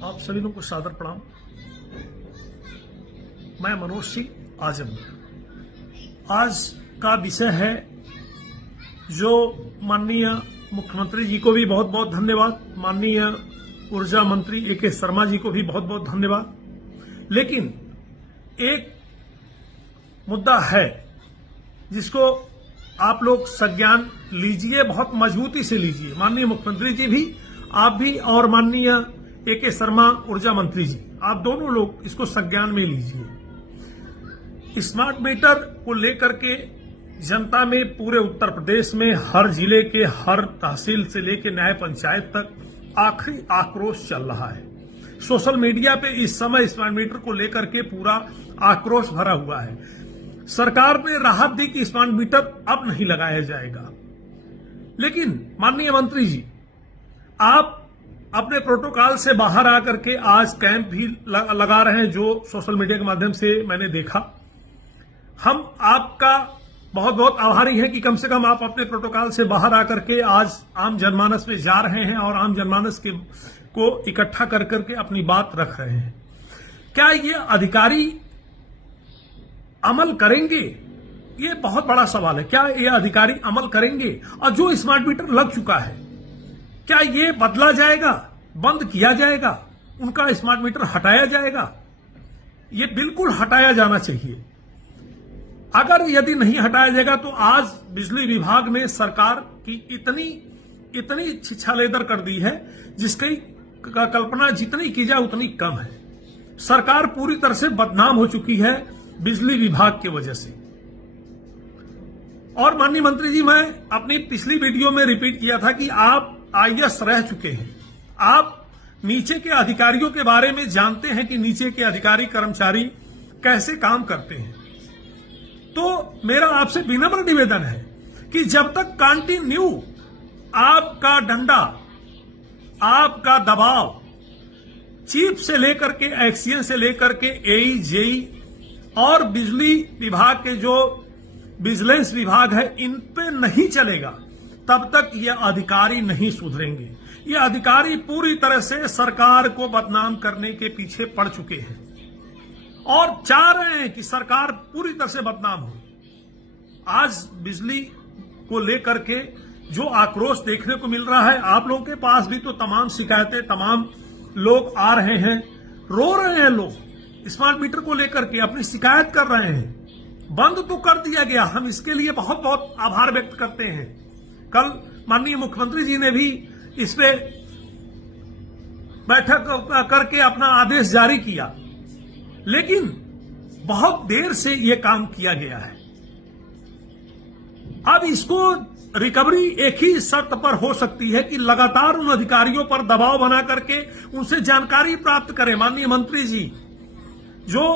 आप सभी लोगों को सादर प्रणाम। मैं मनोज सिंह आजमगढ़। आज का विषय है जो माननीय मुख्यमंत्री जी को भी बहुत बहुत धन्यवाद, माननीय ऊर्जा मंत्री ए.के. शर्मा जी को भी बहुत बहुत धन्यवाद। लेकिन एक मुद्दा है जिसको आप लोग संज्ञान लीजिए, बहुत मजबूती से लीजिए। माननीय मुख्यमंत्री जी भी, आप भी, और माननीय ए.के. शर्मा ऊर्जा मंत्री जी, आप दोनों लोग इसको संज्ञान में लीजिए। स्मार्ट मीटर को लेकर के जनता में पूरे उत्तर प्रदेश में हर जिले के हर तहसील से लेकर न्याय पंचायत तक आखिरी आक्रोश चल रहा है। सोशल मीडिया पे इस समय स्मार्ट मीटर को लेकर के पूरा आक्रोश भरा हुआ है। सरकार ने राहत दी कि स्मार्ट मीटर अब नहीं लगाया जाएगा, लेकिन माननीय मंत्री जी, आप अपने प्रोटोकॉल से बाहर आकर के आज कैंप भी लगा रहे हैं, जो सोशल मीडिया के माध्यम से मैंने देखा। हम आपका बहुत बहुत आभारी हैं कि कम से कम आप अपने प्रोटोकॉल से बाहर आकर के आज आम जनमानस में जा रहे हैं और आम जनमानस को इकट्ठा कर करके अपनी बात रख रहे हैं। क्या ये अधिकारी अमल करेंगे? ये बहुत बड़ा सवाल है। क्या ये अधिकारी अमल करेंगे? और जो स्मार्ट मीटर लग चुका है, क्या ये बदला जाएगा, बंद किया जाएगा, उनका स्मार्ट मीटर हटाया जाएगा? ये बिल्कुल हटाया जाना चाहिए। अगर यदि नहीं हटाया जाएगा तो आज बिजली विभाग ने सरकार की इतनी छिछालेदर कर दी है जिसकी कल्पना जितनी की जाए उतनी कम है। सरकार पूरी तरह से बदनाम हो चुकी है बिजली विभाग की वजह से। और माननीय मंत्री जी, मैं अपनी पिछली वीडियो में रिपीट किया था कि आप आईएएस रह चुके हैं, आप नीचे के अधिकारियों के बारे में जानते हैं कि नीचे के अधिकारी कर्मचारी कैसे काम करते हैं। तो मेरा आपसे विनम्र निवेदन है कि जब तक कंटिन्यू आपका डंडा, आपका दबाव चीफ से लेकर के एक्सीएन से लेकर के एई, जेई और बिजली विभाग के जो विजिलेंस विभाग है, इन पे नहीं चलेगा, तब तक ये अधिकारी नहीं सुधरेंगे। ये अधिकारी पूरी तरह से सरकार को बदनाम करने के पीछे पड़ चुके हैं और चाह रहे हैं कि सरकार पूरी तरह से बदनाम हो। आज बिजली को लेकर के जो आक्रोश देखने को मिल रहा है, आप लोगों के पास भी तो तमाम शिकायतें, तमाम लोग आ रहे हैं, रो रहे हैं लोग स्मार्ट मीटर को लेकर के अपनी शिकायत कर रहे हैं। बंद तो कर दिया गया, हम इसके लिए बहुत बहुत आभार व्यक्त करते हैं। कल माननीय मुख्यमंत्री जी ने भी इस पे बैठक करके अपना आदेश जारी किया, लेकिन बहुत देर से यह काम किया गया है। अब इसको रिकवरी एक ही शर्त पर हो सकती है कि लगातार उन अधिकारियों पर दबाव बना करके उनसे जानकारी प्राप्त करें। माननीय मंत्री जी, जो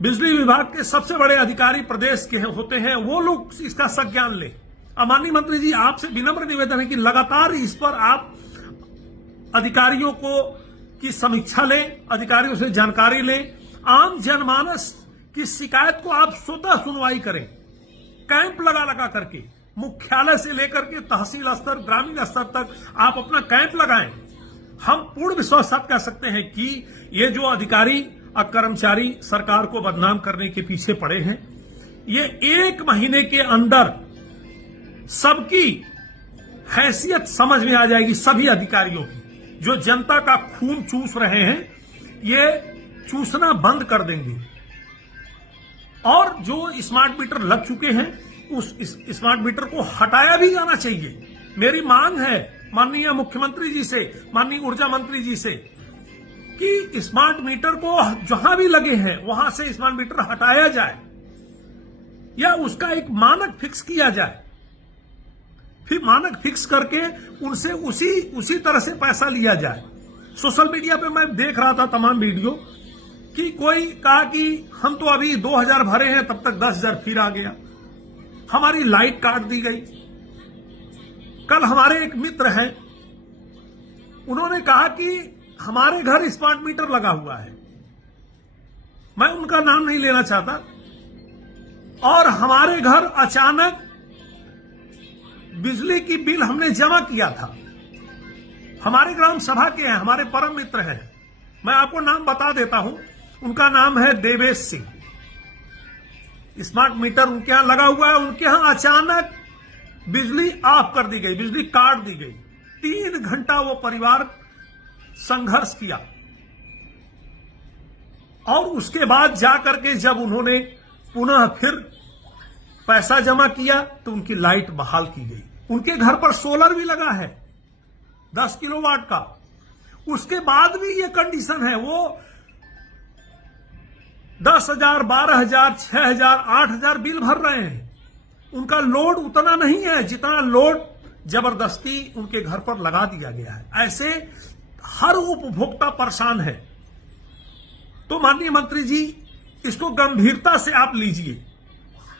बिजली विभाग के सबसे बड़े अधिकारी प्रदेश के होते हैं, वो लोग इसका संज्ञान लें। और माननीय मंत्री जी, आपसे विनम्र निवेदन है कि लगातार इस पर आप अधिकारियों की समीक्षा लें, अधिकारियों से जानकारी लें, आम जनमानस की शिकायत को आप स्वतः सुनवाई करें। कैंप लगा करके मुख्यालय से लेकर के तहसील स्तर, ग्रामीण स्तर तक आप अपना कैंप लगाएं। हम पूर्ण विश्वास साथ कह सकते हैं कि ये जो अधिकारी और कर्मचारी सरकार को बदनाम करने के पीछे पड़े हैं, ये 1 महीने के अंदर सबकी हैसियत समझ में आ जाएगी। सभी अधिकारियों की जो जनता का खून चूस रहे हैं, ये चूसना बंद कर देंगे। और जो स्मार्ट मीटर लग चुके हैं, उस स्मार्ट मीटर को हटाया भी जाना चाहिए। मेरी मांग है माननीय मुख्यमंत्री जी से, माननीय ऊर्जा मंत्री जी से, कि स्मार्ट मीटर को जहां भी लगे हैं वहां से स्मार्ट मीटर हटाया जाए या उसका एक मानक फिक्स किया जाए। फिर मानक फिक्स करके उनसे उसी तरह से पैसा लिया जाए। सोशल मीडिया पे मैं देख रहा था तमाम वीडियो कि कोई कहा कि हम तो अभी 2000 भरे हैं, तब तक 10,000 फिर आ गया, हमारी लाइट काट दी गई। कल हमारे एक मित्र हैं, उन्होंने कहा कि हमारे घर स्मार्ट मीटर लगा हुआ है, मैं उनका नाम नहीं लेना चाहता, और हमारे घर अचानक बिजली की बिल हमने जमा किया था, हमारे ग्राम सभा के हैं, हमारे परम मित्र हैं। मैं आपको नाम बता देता हूं, उनका नाम है देवेश सिंह। स्मार्ट मीटर उनके यहां लगा हुआ है। उनके यहां अचानक बिजली ऑफ कर दी गई, बिजली काट दी गई। 3 घंटा वो परिवार संघर्ष किया और उसके बाद जाकर के जब उन्होंने पुनः फिर पैसा जमा किया तो उनकी लाइट बहाल की गई। उनके घर पर सोलर भी लगा है 10 किलोवाट का। उसके बाद भी ये कंडीशन है, वो 10,000, 12,000, 6,000, 8,000 बिल भर रहे हैं। उनका लोड उतना नहीं है जितना लोड जबरदस्ती उनके घर पर लगा दिया गया है। ऐसे हर उपभोक्ता परेशान है। तो माननीय मंत्री जी, इसको गंभीरता से आप लीजिए,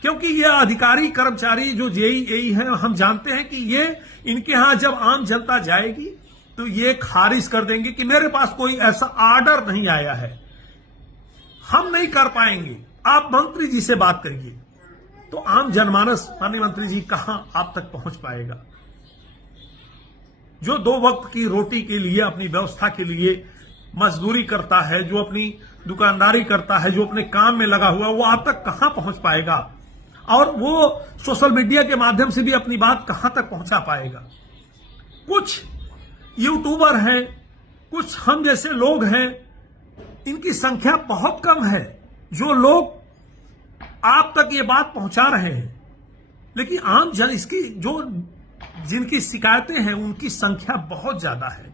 क्योंकि ये अधिकारी कर्मचारी जो जेईई हैं, हम जानते हैं कि ये इनके यहां जब आम जनता जाएगी तो ये खारिज कर देंगे कि मेरे पास कोई ऐसा ऑर्डर नहीं आया है, हम नहीं कर पाएंगे। आप मंत्री जी से बात करिए। तो आम जनमानस माननीय मंत्री जी कहां आप तक पहुंच पाएगा? जो 2 वक्त की रोटी के लिए, अपनी व्यवस्था के लिए मजदूरी करता है, जो अपनी दुकानदारी करता है, जो अपने काम में लगा हुआ है, वो आप तक कहां पहुंच पाएगा? और वो सोशल मीडिया के माध्यम से भी अपनी बात कहां तक पहुंचा पाएगा? कुछ यूट्यूबर हैं, कुछ हम जैसे लोग हैं, इनकी संख्या बहुत कम है जो लोग आप तक ये बात पहुंचा रहे हैं। लेकिन आम जन इसकी जो जिनकी शिकायतें हैं उनकी संख्या बहुत ज्यादा है,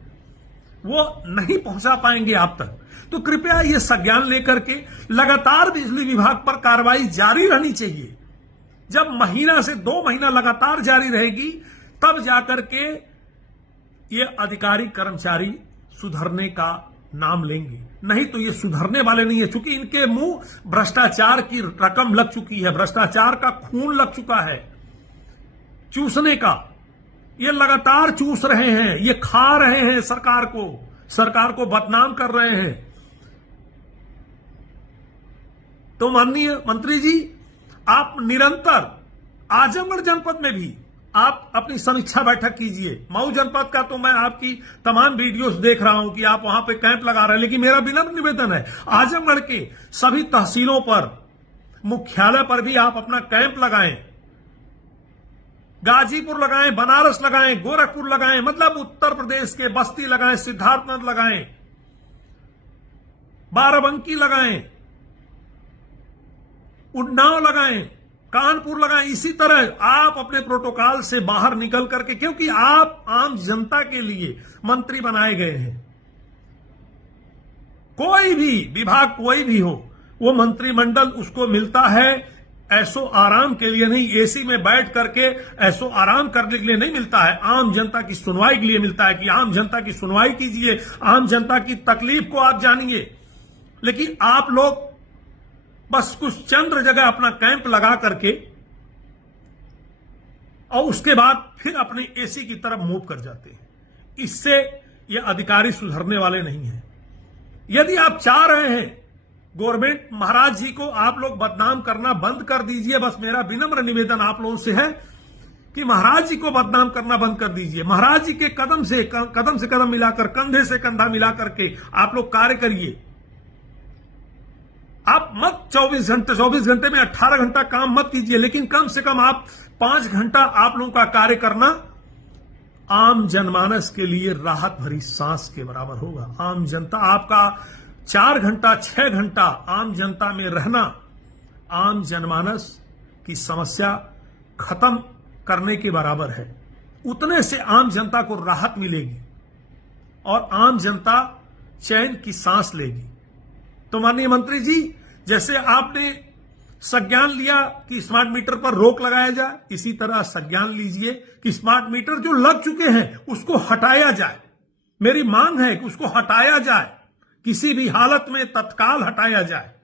वो नहीं पहुंचा पाएंगे आप तक। तो कृपया ये संज्ञान लेकर के लगातार बिजली विभाग पर कार्रवाई जारी रहनी चाहिए। जब महीना से 2 महीना लगातार जारी रहेगी तब जाकर के ये अधिकारी कर्मचारी सुधरने का नाम लेंगे, नहीं तो ये सुधरने वाले नहीं है। चूंकि इनके मुंह भ्रष्टाचार की रकम लग चुकी है, भ्रष्टाचार का खून लग चुका है, चूसने का। ये लगातार चूस रहे हैं, ये खा रहे हैं सरकार को बदनाम कर रहे हैं। तो माननीय मंत्री जी, आप निरंतर आजमगढ़ जनपद में भी आप अपनी समीक्षा बैठक कीजिए। मऊ जनपद का तो मैं आपकी तमाम वीडियोस देख रहा हूं कि आप वहां पे कैंप लगा रहे हैं, लेकिन मेरा विनम्र निवेदन है, आजमगढ़ के सभी तहसीलों पर, मुख्यालय पर भी आप अपना कैंप लगाएं। गाजीपुर लगाएं, बनारस लगाएं, गोरखपुर लगाएं, मतलब उत्तर प्रदेश के बस्ती लगाएं, सिद्धार्थनगर लगाएं, बाराबंकी लगाएं, उन्नाव लगाएं, कानपुर लगाएं। इसी तरह आप अपने प्रोटोकॉल से बाहर निकल करके, क्योंकि आप आम जनता के लिए मंत्री बनाए गए हैं। कोई भी विभाग कोई भी हो, वो मंत्रिमंडल उसको मिलता है ऐसो आराम के लिए नहीं, एसी में बैठ करके ऐसो आराम करने के लिए नहीं मिलता है। आम जनता की सुनवाई के लिए मिलता है कि आम जनता की सुनवाई कीजिए, आम जनता की तकलीफ को आप जानिए। लेकिन आप लोग बस कुछ चंद जगह अपना कैंप लगा करके और उसके बाद फिर अपने एसी की तरफ मूव कर जाते हैं। इससे ये अधिकारी सुधरने वाले नहीं हैं। यदि आप चाह रहे हैं गवर्नमेंट महाराज जी को आप लोग बदनाम करना बंद कर दीजिए। बस मेरा विनम्र निवेदन आप लोगों से है कि महाराज जी को बदनाम करना बंद कर दीजिए। महाराज जी के कदम से कदम मिलाकर, कंधे से कंधा मिलाकर के आप लोग कार्य करिए। आप मत 24 घंटे में 18 घंटा काम मत कीजिए, लेकिन कम से कम आप 5 घंटा आप लोगों का कार्य करना आम जनमानस के लिए राहत भरी सांस के बराबर होगा। आम जनता आपका 4 घंटा 6 घंटा आम जनता में रहना आम जनमानस की समस्या खत्म करने के बराबर है। उतने से आम जनता को राहत मिलेगी और आम जनता चैन की सांस लेगी। तो माननीय मंत्री जी, जैसे आपने संज्ञान लिया कि स्मार्ट मीटर पर रोक लगाया जाए, इसी तरह संज्ञान लीजिए कि स्मार्ट मीटर जो लग चुके हैं उसको हटाया जाए। मेरी मांग है कि उसको हटाया जाए, किसी भी हालत में तत्काल हटाया जाए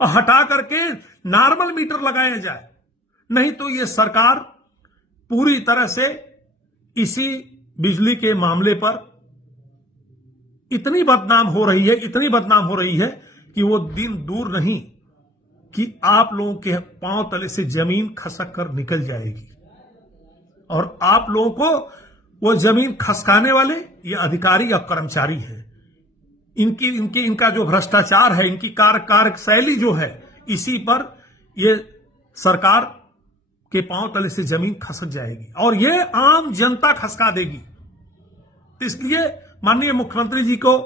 और हटा करके नॉर्मल मीटर लगाया जाए। नहीं तो ये सरकार पूरी तरह से इसी बिजली के मामले पर इतनी बदनाम हो रही है कि वो दिन दूर नहीं कि आप लोगों के पांव तले से जमीन खसक कर निकल जाएगी और आप लोगों को वो जमीन खसकाने वाले ये अधिकारी या कर्मचारी हैं। इनका जो भ्रष्टाचार है, इनकी कार्यशैली जो है, इसी पर ये सरकार के पांव तले से जमीन खसक जाएगी और ये आम जनता खसका देगी। इसलिए माननीय मुख्यमंत्री जी को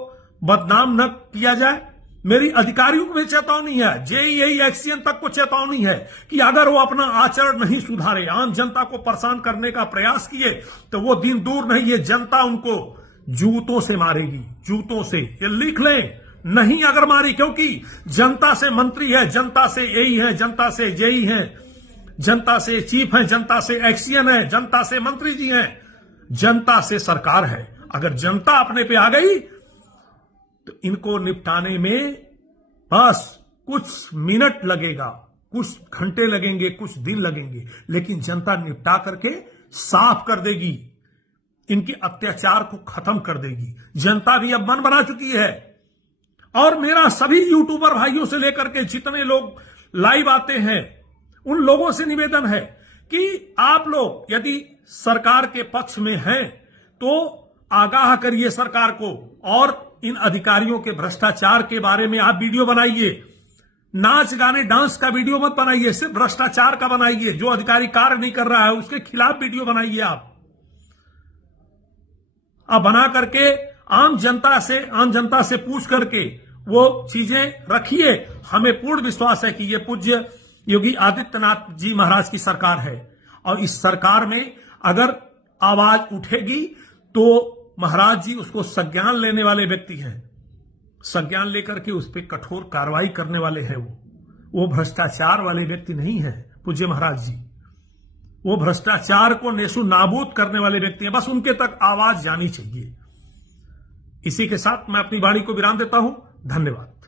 बदनाम न किया जाए। मेरी अधिकारियों को भी चेतावनी है, जेईई एक्सीएन तक को चेतावनी है कि अगर वो अपना आचरण नहीं सुधारे, आम जनता को परेशान करने का प्रयास किए, तो वो दिन दूर नहीं, ये जनता उनको जूतों से मारेगी, जूतों से। ये लिख लें, नहीं अगर मारी, क्योंकि जनता से मंत्री है, जनता से एई है, जनता से जेई है, जनता से चीफ है, जनता से एक्सीएन है, जनता से मंत्री जी हैं, जनता से सरकार है। अगर जनता अपने पे आ गई तो इनको निपटाने में बस कुछ मिनट लगेगा, कुछ घंटे लगेंगे, कुछ दिन लगेंगे, लेकिन जनता निपटा करके साफ कर देगी, इनके अत्याचार को खत्म कर देगी। जनता भी अब मन बना चुकी है। और मेरा सभी यूट्यूबर भाइयों से लेकर के जितने लोग लाइव आते हैं, उन लोगों से निवेदन है कि आप लोग यदि सरकार के पक्ष में हैं तो आगाह करिए सरकार को, और इन अधिकारियों के भ्रष्टाचार के बारे में आप वीडियो बनाइए। नाच गाने डांस का वीडियो मत बनाइए, सिर्फ भ्रष्टाचार का बनाइए। जो अधिकारी कार्य नहीं कर रहा है उसके खिलाफ वीडियो बनाइए। आप बना करके आम जनता से पूछ करके वो चीजें रखिए। हमें पूर्ण विश्वास है कि ये पूज्य योगी आदित्यनाथ जी महाराज की सरकार है, और इस सरकार में अगर आवाज उठेगी तो महाराज जी उसको संज्ञान लेने वाले व्यक्ति हैं। संज्ञान लेकर के उस पर कठोर कार्रवाई करने वाले हैं। वो भ्रष्टाचार वाले व्यक्ति नहीं है पूज्य महाराज जी। वो भ्रष्टाचार को नेशु नाबूद करने वाले व्यक्ति हैं। बस उनके तक आवाज जानी चाहिए। इसी के साथ मैं अपनी वाणी को विराम देता हूं। धन्यवाद।